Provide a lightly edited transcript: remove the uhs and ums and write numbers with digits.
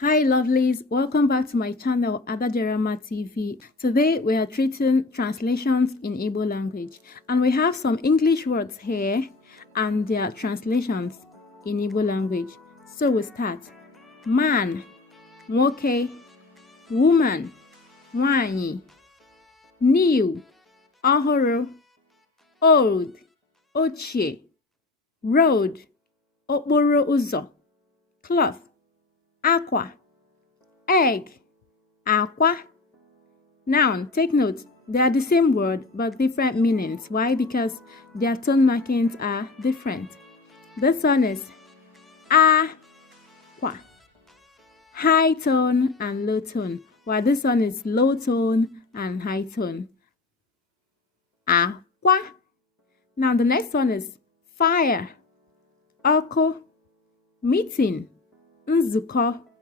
Hi lovelies, welcome back to my channel Adajerama TV. Today we are treating translations in Igbo language and we have some English words here and their translations in Igbo language. So we start. Man, nwoke, woman, nwanyị, new, ọhụrụ, old, ochie, road, okporo ụzọ, cloth, aqua, egg, aqua. Noun, take note, they are the same word but different meanings. Why? Because their tone markings are different. This one is aqua, high tone and low tone, while this one is low tone and high tone. Aqua. Now the next one is fire, ọkụ, meeting, nzukọ,